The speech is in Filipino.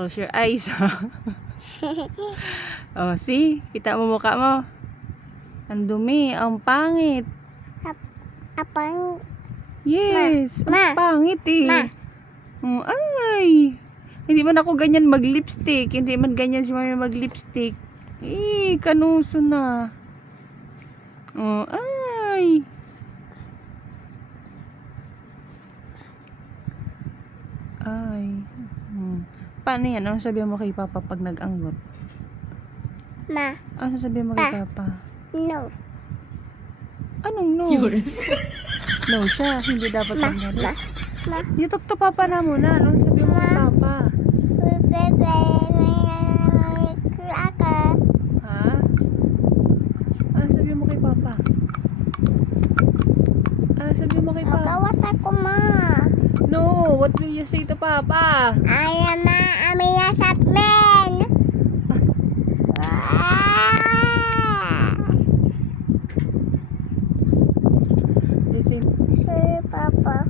Close your eyes. Oh, see? Kita mo mukha mo. Ang dumi, ang pangit. Apang Yes, Ma. ang pangit eh. Ma. Oh, ay. Hindi man ako ganyan mag-lipstick. Hindi man ganyan si mami mag-lipstick. Kanuso na. Oh, ay. Ay. Paano yan? Anong sabihin mo kay Papa pag nag-anggot? Ma. Ano sabihin mo kay Papa? No. Anong no? No siya. Hindi dapat Ma. mangyari. Ma. YouTube to Papa na muna. Anong sabihin mo kay Papa? Ha? Ano sabihin mo kay Papa? Ano sabihin mo kay Papa? Magawat ako, ma. No, what will you say to Papa? Ayaw na, amina sa men. Listen. Sir, Papa.